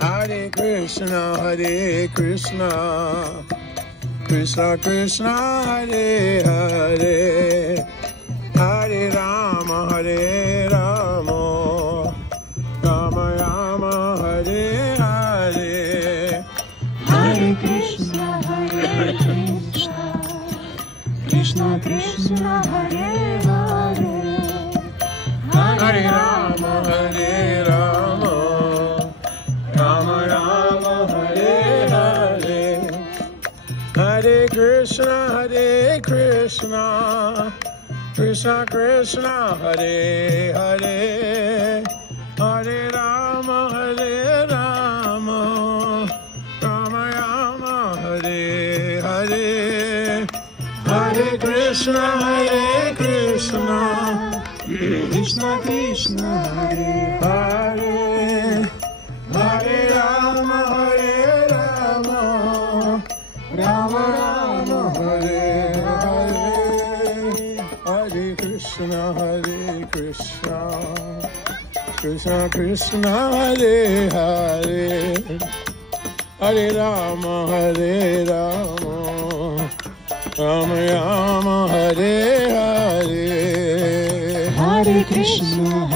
Hare Krishna, Krishna Krishna, Hare Hare, Hare Rama, Rama Rama, Hare Hare. Hare Krishna, Krishna Krishna, Hare Hare, Hare Rama, Rama Rama, Hare Hare. Hare Krishna, Krishna Krishna, Hare Hare, Hare Rama, Rama Rama, Hare Hare. Hare Krishna, Krishna Krishna, Hare Hare, Hare Rama, Rama Rama, Hare Hare. Hare Krishna, Krishna Krishna, Hare Hare, Hare Rama, Rama Rama, Hare Hare. Hare Krishna,